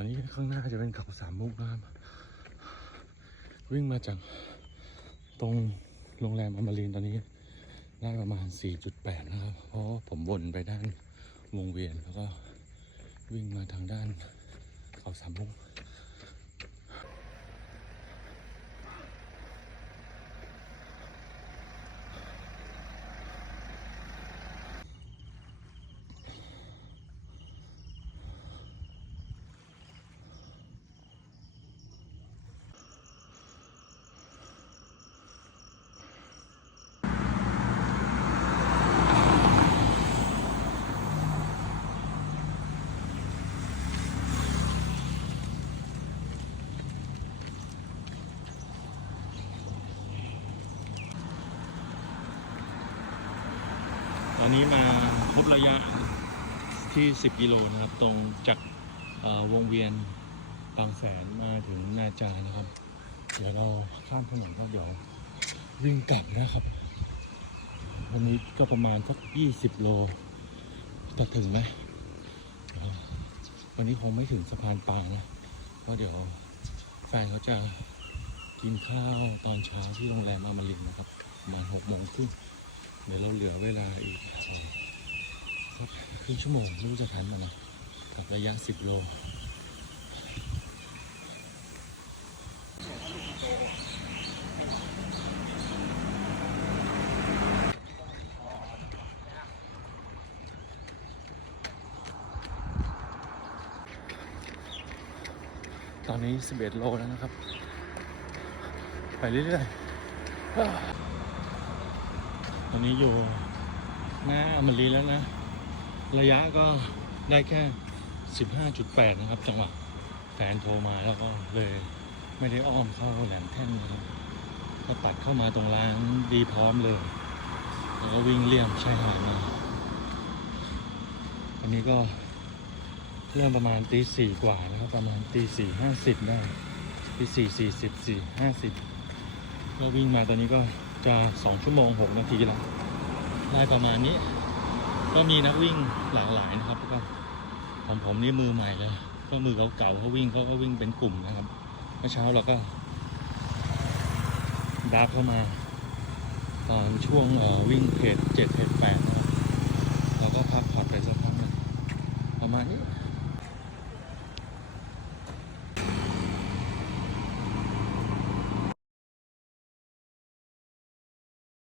อนนี้ข้างหน้าจะเป็นเขาสามมุกนะครับ วิ่งมาจากตรงโรงแรมอมรินตอนนี้ ได้ประมาณ 4.8 นะครับ เพราะผมวนไปด้านวงเวียนแล้วก็วิ่งมาทางด้านเขาสามมุก ตอนนี้มาครบระยะที่ 10 กิโลนะครับ ตรงจากวงเวียนบางแสนมาถึงนาจานะครับ เดี๋ยวเราข้ามถนนก็เดี๋ยววิ่งกลับนะครับ วันนี้ก็ประมาณสัก 20 โลจะถึงไหมวันนี้คงไม่ถึงสะพานปางนะเพราะเดี๋ยวแฟนเขาจะกินข้าวตอนเช้าที่โรงแรมอมรินนะครับประมาณ6โมงครึ่งเดี๋ยวเราเหลือเวลาอีก เอ่อสักครึ่งชั่วโมงไม่รู้จะทันไหมขับระยะ 10 โลตอนนี้ 11 โลแล้วนะครับ ไปเรื่อยๆตอนนี้อยู่หน้าอมรีแล้วนะ ระยะก็ได้แค่ 15.8 นะครับ จังหวะแฟนโทรมาแล้วก็เลยไม่ได้อ้อมเข้าแหลมแท่นเลยก็ปัดเข้ามาตรงร้านดีพร้อมเลย แล้วก็วิ่งเลี่ยมชายหาดมาตอนนี้ก็เริ่มประมาณตีสี่กว่านะครับ ประมาณตีสี่ห้าสิบได้ตีสี่สี่สิบสี่ห้าสิบก็วิ่งมาตอนนี้ก็จะสองชั่วโมงหกนาทีแล้วได้ประมาณนี้ ก็มีนักวิ่งหลากหลายนะครับก็ของผมนี่มือใหม่เลยก็มือเก่าๆเขาวิ่งเขาก็วิ่งเป็นกลุ่มนะครับเมื่อเช้าเราก็ดับเข้ามาตอนช่วงวิ่งเพจเจ็ดเพจแปดนะครับเราก็พักผ่อนไปสักพักหนึงประมาณนี้